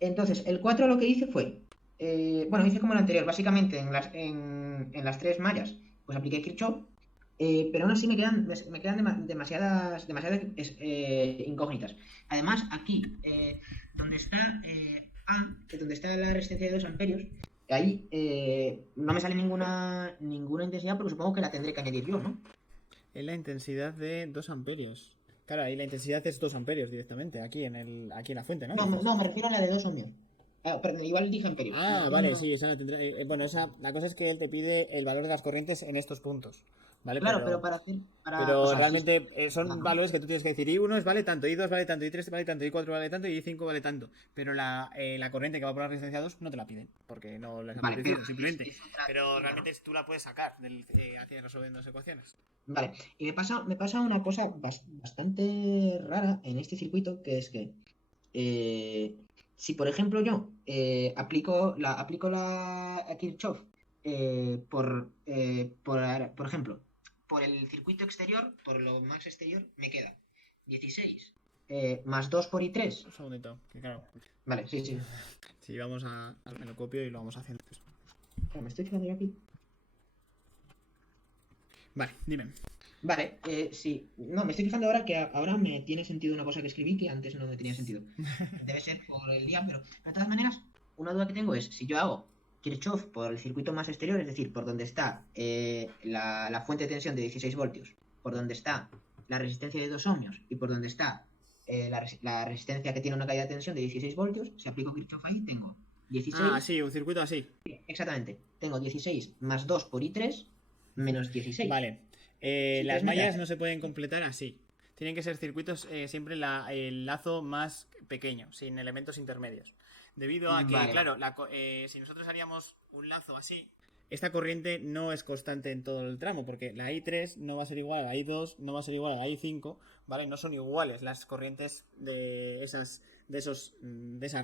Entonces, el 4 lo que hice fue, bueno, hice como el anterior, básicamente en las tres mallas, pues apliqué Kirchhoff, pero aún así me quedan demasiadas incógnitas. Además, aquí, donde está A, que donde está la resistencia de 2 amperios, ahí no me sale ninguna intensidad porque supongo que la tendré que añadir yo, ¿no? Es la intensidad de 2 amperios. Claro, ahí la intensidad es 2 amperios directamente, aquí en la fuente, ¿no? No, Dices. no, me refiero a la de 2 ohmios. Perdón, igual dije amperios. Ah, vale, sí, esa la tendrá. Bueno, la cosa es que él te pide el valor de las corrientes en estos puntos, ¿vale? Claro, pero para hacer, o Pero sea, sí, realmente ah, son ¿no? valores que tú tienes que decir. I1 vale tanto, I2 vale tanto, I3 vale tanto, I4 vale tanto y I5 vale tanto. Pero la corriente que va por la resistencia 2 no te la piden, porque no les Vale, pero apetecido, simplemente. es otra Pero técnica, ¿no? realmente tú la puedes sacar hacia resolviendo las ecuaciones. Vale, y me pasa una cosa bastante rara en este circuito, que es que si por ejemplo yo aplico la a Kirchhoff por ejemplo, por el circuito exterior, por lo más exterior, me queda 16 más 2 por I3. Un segundito, que claro. Vale, sí, sí. Si vamos a me lo copio y lo vamos haciendo. Claro, me estoy fijando yo aquí. Vale, dime. Vale, sí. No, me estoy fijando ahora que ahora me tiene sentido una cosa que escribí que antes no me tenía sentido. Debe ser por el día, pero de todas maneras, una duda que tengo es, si yo hago Kirchhoff por el circuito más exterior, es decir, por donde está la fuente de tensión de 16 voltios, por donde está la resistencia de 2 ohmios y por donde está la resistencia que tiene una caída de tensión de 16 voltios, si aplico Kirchhoff ahí, tengo Ah, 16, sí, un circuito así. exactamente, tengo 16 más 2 por I3 menos 16. Vale. Si Las 3 me queda mallas no 0. se pueden completar así. Tienen que ser circuitos siempre el lazo más pequeño, sin elementos intermedios. Debido a que, Vale, vale. claro, si nosotros haríamos un lazo así, esta corriente no es constante en todo el tramo, porque la I3 no va a ser igual a la I2, no va a ser igual a la I5, ¿vale? No son iguales las corrientes de esas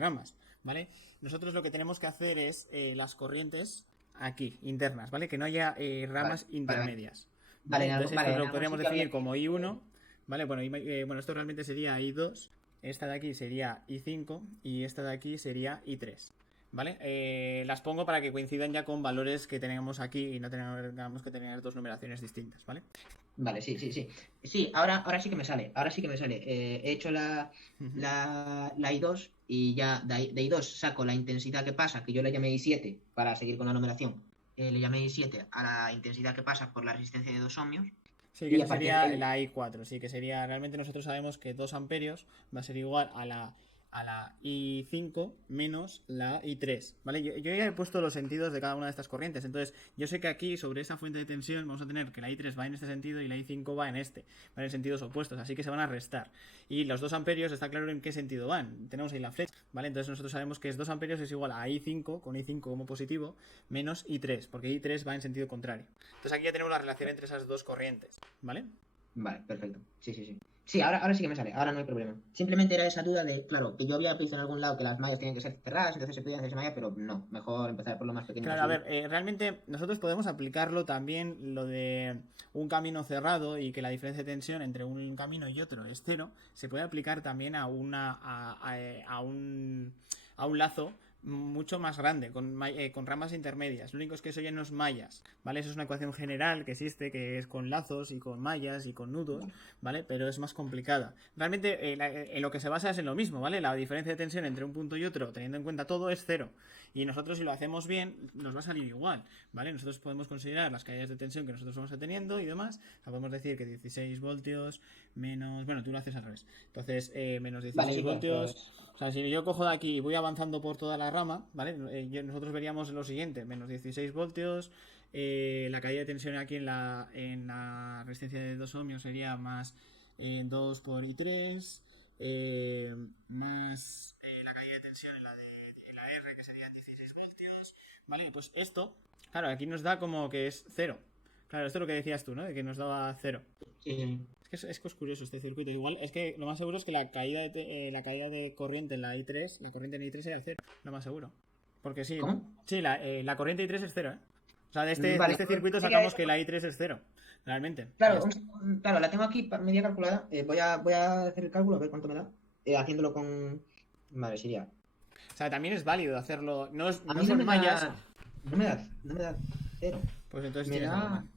ramas, ¿vale? Nosotros lo que tenemos que hacer es las corrientes aquí, internas, ¿vale? Que no haya Vale, ramas vale, vale. intermedias, Vale, ¿vale? Entonces esto vale, en lo algún podríamos sitio había definir que. como I1, ¿vale? Bueno, esto realmente sería I2, esta de aquí sería I5 y esta de aquí sería I3. ¿Vale? Las pongo para que coincidan ya con valores que tenemos aquí y no tengamos que tener dos numeraciones distintas, ¿vale? Vale, sí, sí, sí. Sí, ahora sí que me sale. Ahora sí que me sale. He hecho Ujú. la I2 y ya de I2 saco la intensidad que pasa, que yo le llamé I7 para seguir con la numeración. Le llamé I7 a la intensidad que pasa por la resistencia de 2 ohmios. Sí, que Y esa a partir sería de la I4, sí, que sería, realmente nosotros sabemos que 2 amperios va a ser igual a la I5 menos la I3, ¿vale? Yo ya he puesto los sentidos de cada una de estas corrientes, entonces yo sé que aquí sobre esa fuente de tensión vamos a tener que la I3 va en este sentido y la I5 va en este, van en sentidos opuestos, así que se van a restar. Y los 2 amperios está claro en qué sentido van, tenemos ahí la flecha, ¿vale? Entonces nosotros sabemos que 2 amperios es igual a I5, con I5 como positivo, menos I3, porque I3 va en sentido contrario. Entonces aquí ya tenemos la relación entre esas dos corrientes, ¿vale? Vale, perfecto. Sí, sí, sí. Sí, ahora sí que me sale, ahora no hay problema. Simplemente era esa duda de, claro, que yo había visto en algún lado que las mallas tenían que ser cerradas, entonces se podían hacer malla, pero no, mejor empezar por lo más pequeño Claro, a posible. ver, realmente nosotros podemos aplicarlo también lo de un camino cerrado y que la diferencia de tensión entre un camino y otro es cero, se puede aplicar también a un lazo mucho más grande, con ramas intermedias. Lo único es que eso ya no es mallas, ¿vale? Eso es una ecuación general que existe, que es con lazos y con mallas y con nudos, Vale, ¿vale? Pero es más complicada. Realmente en lo que se basa es en lo mismo, ¿vale? La diferencia de tensión entre un punto y otro, teniendo en cuenta todo, es cero. Y nosotros si lo hacemos bien, nos va a salir igual, ¿vale? Nosotros podemos considerar las caídas de tensión que nosotros vamos teniendo y demás. O sea, podemos decir que 16 voltios menos... Bueno, tú lo haces al revés. Entonces, menos vale, 16 sí, claro, voltios... pues. O sea, si yo cojo de aquí y voy avanzando por toda la rama, ¿vale? Nosotros veríamos lo siguiente, menos 16 voltios, la caída de tensión aquí en la resistencia de 2 ohmios sería más 2 por I3, más la caída de tensión en la R, que serían 16 voltios, ¿vale? Pues esto, claro, aquí nos da como que es cero. Claro, esto es lo que decías tú, ¿no? De que nos daba cero. Sí. Es que es curioso este circuito. Igual, es que lo más seguro es que la caída de corriente en la I3, la corriente en I3 era cero, lo más seguro. Porque sí, ¿Cómo? sí, la corriente I3 es cero, ¿eh? O sea, de Vale, este circuito sería sacamos eso. que la I3 es cero, realmente. Y ya Claro, está. claro, la tengo aquí media calculada. Voy a hacer el cálculo a ver cuánto me da. Haciéndolo con. Vale, sería. O sea, también es válido hacerlo. No, A no mí no son me mallas. da. No me da 0. Pues entonces Me tienes algo da. mal.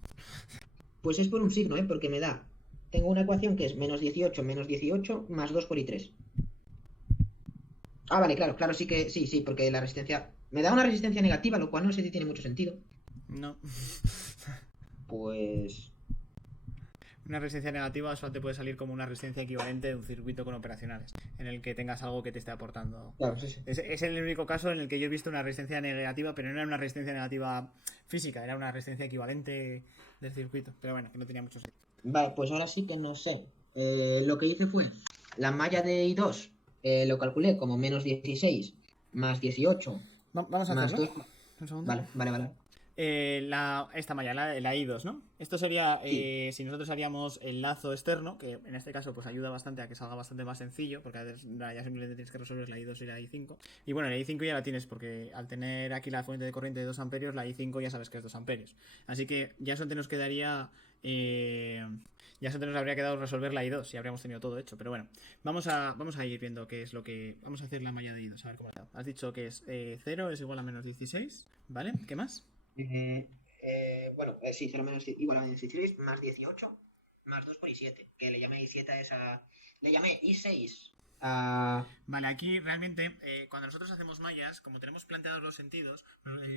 Pues es por un signo, ¿eh? Porque me da. Tengo una ecuación que es menos 18 más 2 por i3. Ah, vale, claro, claro, sí que. Sí, sí, porque la resistencia. Me da una resistencia negativa, lo cual no sé si tiene mucho sentido. No. Pues. Una resistencia negativa solo te puede salir como una resistencia equivalente de un circuito con operacionales, en el que tengas algo que te esté aportando. Claro, sí, sí. Es el único caso en el que yo he visto una resistencia negativa, pero no era una resistencia negativa física, era una resistencia equivalente del circuito. Pero bueno, que no tenía mucho sentido. Vale, pues ahora sí que no sé. Lo que hice fue. La malla de I2 lo calculé como menos 16 más 18 Vamos a más hacerlo. 2. Un segundo. Vale, vale, vale. Esta malla, la I2, ¿no? Esto sería, Sí. si nosotros haríamos el lazo externo, que en este caso pues ayuda bastante a que salga bastante más sencillo, porque a veces ya simplemente tienes que resolver la I2 y la I5. Y bueno, la I5 ya la tienes porque al tener aquí la fuente de corriente de 2 amperios, la I5 ya sabes que es 2 amperios. Así que ya solo nos quedaría... ya se nos habría quedado resolver la I2 y habríamos tenido todo hecho. Pero bueno, vamos a ir viendo qué es lo que... Vamos a hacer la malla de I2, a ver cómo le da. Has dicho que es 0 es igual a menos 16, ¿vale? ¿Qué más? Bueno, sí, 0 menos igual a menos 16 más 18 más 2 por i7. Que le llamé i7 a esa. Le llamé i6 a. Vale, aquí realmente, cuando nosotros hacemos mallas, como tenemos planteados los sentidos,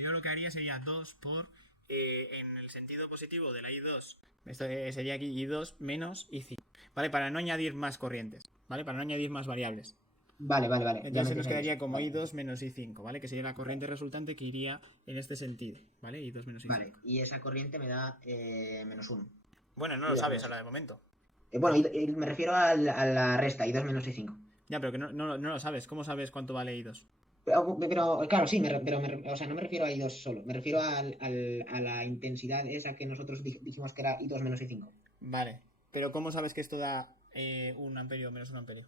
yo lo que haría sería 2 por, en el sentido positivo de la I2, esto sería aquí I2 menos I5, ¿vale? Para no añadir más corrientes, ¿vale? Para no añadir más variables. Vale, vale, vale. Entonces nos quedaría como I2 menos I5, ¿vale? Que sería la corriente resultante que iría en este sentido, ¿vale? I2 menos I5. Vale, y esa corriente me da menos 1. Bueno, no lo sabes ahora de momento. Bueno, me refiero a la resta, i2 menos i5. Ya, pero que no lo sabes. ¿Cómo sabes cuánto vale I2? Pero, claro, sí, o sea, no me refiero a i2 solo, me refiero a la intensidad esa que nosotros dijimos que era i2 menos i5. Vale, pero ¿cómo sabes que esto da 1 amperio menos 1 amperio?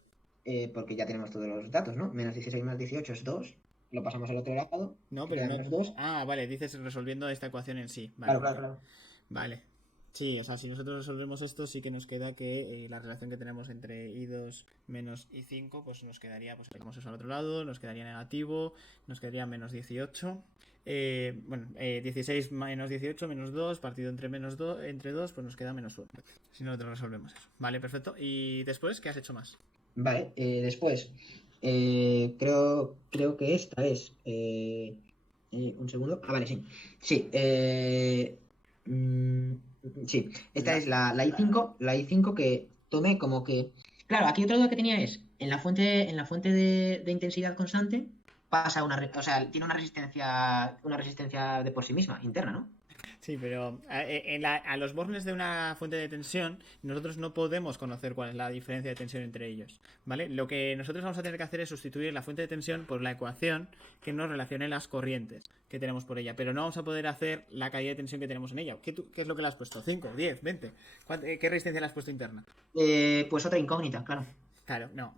Porque ya tenemos todos los datos, ¿no? Menos 16 más 18 es 2. Lo pasamos al otro lado. No, pero no. Menos 2. Ah, vale, dices resolviendo esta ecuación en sí. Vale, Claro, claro, claro. Vale. Sí, o sea, si nosotros resolvemos esto, sí que nos queda que la relación que tenemos entre I2 menos I5, pues nos quedaría, pues tenemos eso al otro lado, nos quedaría negativo, nos quedaría menos 18. 16 menos 18 menos 2, partido entre menos 2, entre 2, pues nos queda menos 1. Si nosotros resolvemos eso. Vale, perfecto. ¿Y después qué has hecho más? Vale, después. Creo que esta es. Un segundo. Ah, vale, sí. Sí. Sí. Esta es la I5. La I5 que tomé como que. Claro, aquí otra duda que tenía es. En la fuente de intensidad constante pasa o sea, tiene una resistencia de por sí misma, interna, ¿no? Sí, pero a los bornes de una fuente de tensión nosotros no podemos conocer cuál es la diferencia de tensión entre ellos, ¿vale? Lo que nosotros vamos a tener que hacer es sustituir la fuente de tensión por la ecuación que nos relacione las corrientes que tenemos por ella, pero no vamos a poder hacer la caída de tensión que tenemos en ella. ¿Qué es lo que le has puesto? ¿5, 10, 20? ¿Qué resistencia le has puesto interna? Pues otra incógnita, claro. Claro, no.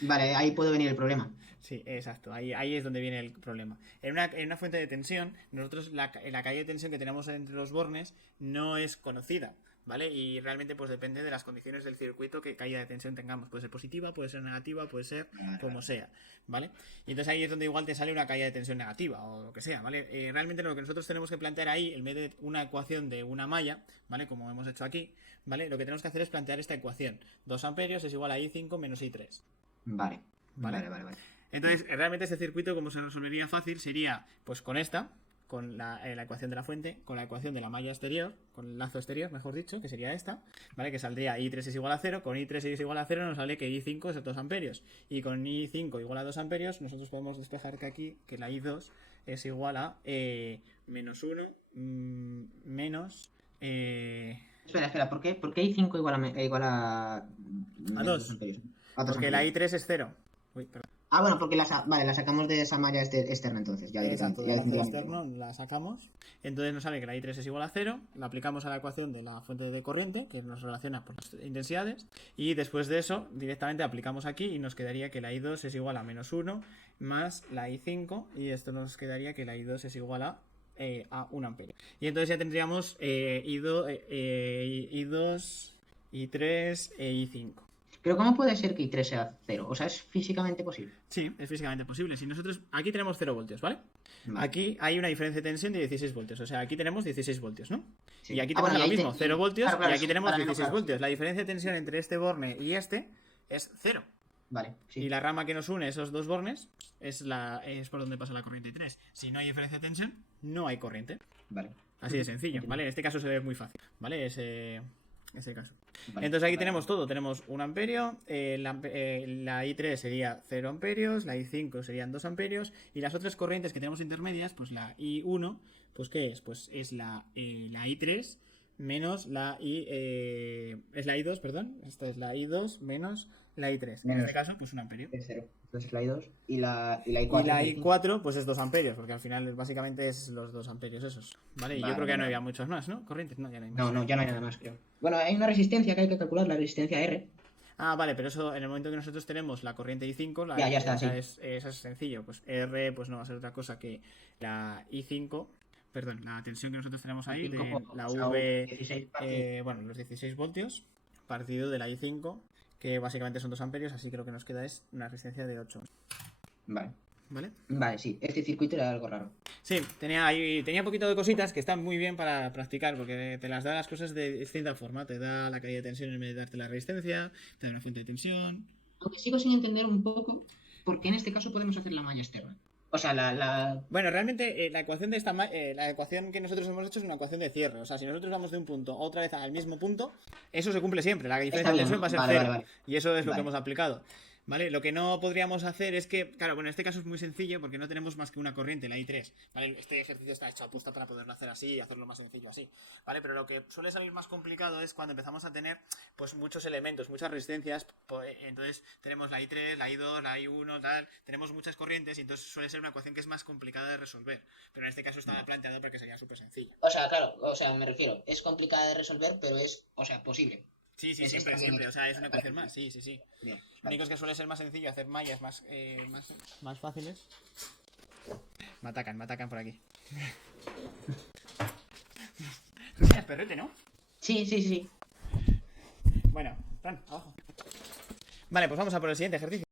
Vale, ahí puede venir el problema. Sí, exacto. Ahí es donde viene el problema. En una fuente de tensión, nosotros la caída de tensión que tenemos entre los bornes no es conocida, ¿vale? Y realmente pues depende de las condiciones del circuito que caída de tensión tengamos. Puede ser positiva, puede ser negativa, puede ser como sea, ¿vale? Y entonces ahí es donde igual te sale una caída de tensión negativa o lo que sea, ¿vale? Realmente lo que nosotros tenemos que plantear ahí, en vez de una ecuación de una malla, ¿vale? Como hemos hecho aquí, ¿vale? Lo que tenemos que hacer es plantear esta ecuación. 2 amperios es igual a I5 menos I3. Vale. ¿Vale? Vale. Entonces, realmente este circuito, como se resolvería fácil, sería pues con esta, con la ecuación de la fuente, con la ecuación de la malla exterior, con el lazo exterior, mejor dicho, que sería esta, ¿vale? Que saldría I3 es igual a 0, con I3 es igual a 0 nos sale que I5 es 2 amperios, y con I5 igual a 2 amperios nosotros podemos despejar que aquí, que la I2 es igual a menos 1 menos... Espera, ¿por qué I5 igual a 2? amperios? Porque la I3 es 0. Uy, perdón. Ah, bueno, porque la sacamos de esa malla externa entonces. Ya Exacto, del directamente. lazo externo la sacamos. Entonces nos sale que la I3 es igual a 0. La aplicamos a la ecuación de la fuente de corriente, que nos relaciona por las intensidades. Y después de eso, directamente aplicamos aquí y nos quedaría que la I2 es igual a menos 1 más la I5. Y esto nos quedaría que la I2 es igual a 1 amperio. Y entonces ya tendríamos I2, I3 e I5. Pero ¿cómo puede ser que I3 sea 0? O sea, ¿es físicamente posible? Sí, es físicamente posible. Si nosotros aquí tenemos 0 voltios, ¿vale? Vale. Aquí hay una diferencia de tensión de 16 voltios. O sea, aquí tenemos 16 voltios, ¿no? Sí. Y aquí Ah, bueno, tenemos y lo ahí mismo, 0 voltios, claro, claro, y aquí sí, tenemos para no, 16 claro. voltios. La diferencia de tensión entre este borne y este es 0. Vale, sí. Y la rama que nos une esos dos bornes es por donde pasa la corriente I3. Si no hay diferencia de tensión, no hay corriente. Vale. Así de sencillo, Entiendo. ¿vale? En este caso se ve muy fácil, ¿vale? Ese caso. Vale, Entonces aquí vale. tenemos todo. Tenemos 1 amperio, la I3 sería 0 amperios, la I5 serían 2 amperios, y las otras corrientes que tenemos intermedias, pues la I1, pues ¿qué es? Pues es la I3 menos es la I2, perdón. Esta es la I2 menos la I3. En Menos. este caso, pues 1 amperio. Es 0. Entonces la I2 y la Y I4. la I4, pues es 2 amperios, porque al final básicamente es los 2 amperios esos. ¿Vale? Y yo Vale, creo que ya no vale. había muchos más, ¿no? Corrientes, no, ya no hay más. No, no, ya no hay nada más, creo. Bueno, hay una resistencia que hay que calcular, la resistencia R. Ah, vale, pero eso en el momento que nosotros tenemos la corriente I5, Ya está, esa sí. es sencillo. Pues R pues no va a ser otra cosa que la I5, perdón, la tensión que nosotros tenemos ahí, de 5, la o sea, V, 16 partido. bueno, los 16 voltios, partido de la I5, que básicamente son 2 amperios, así que lo que nos queda es una resistencia de 8. Vale. ¿Vale? Vale, sí. Este circuito era algo raro. Sí, tenía poquito de cositas que están muy bien para practicar, porque te las da las cosas de distinta forma. Te da la caída de tensión en vez de darte la resistencia, te da una fuente de tensión. Aunque sigo sin entender un poco por qué en este caso podemos hacer la malla externa. O sea, Bueno, realmente la ecuación de la ecuación que nosotros hemos hecho es una ecuación de cierre. O sea, si nosotros vamos de un punto otra vez al mismo punto, eso se cumple siempre. La diferencia Está de bien, tensión ¿no? va a ser Vale, cero. vale, vale. Y eso es lo que Vale. hemos aplicado. ¿Vale? Lo que no podríamos hacer es que, claro, bueno, en este caso es muy sencillo porque no tenemos más que una corriente, la I3, ¿vale? Este ejercicio está hecho apuesta para poderlo hacer así y hacerlo más sencillo así, ¿vale? Pero lo que suele salir más complicado es cuando empezamos a tener, pues, muchos elementos, muchas resistencias, entonces tenemos la I3, la I2, la I1, tal, tenemos muchas corrientes y entonces suele ser una ecuación que es más complicada de resolver, pero en este caso estaba planteado porque sería súper sencillo. O sea, claro, o sea, me refiero, es complicada de resolver, pero es, o sea, posible. Sí, Eso siempre, está bien siempre, hecho. o sea, es una Vale. ecuación más, sí. Bien. Lo único es que suele ser más sencillo hacer mallas más fáciles. Me atacan por aquí. Tú tienes perrete, ¿no? Sí, sí, sí. Bueno, abajo. Vale, pues vamos a por el siguiente ejercicio.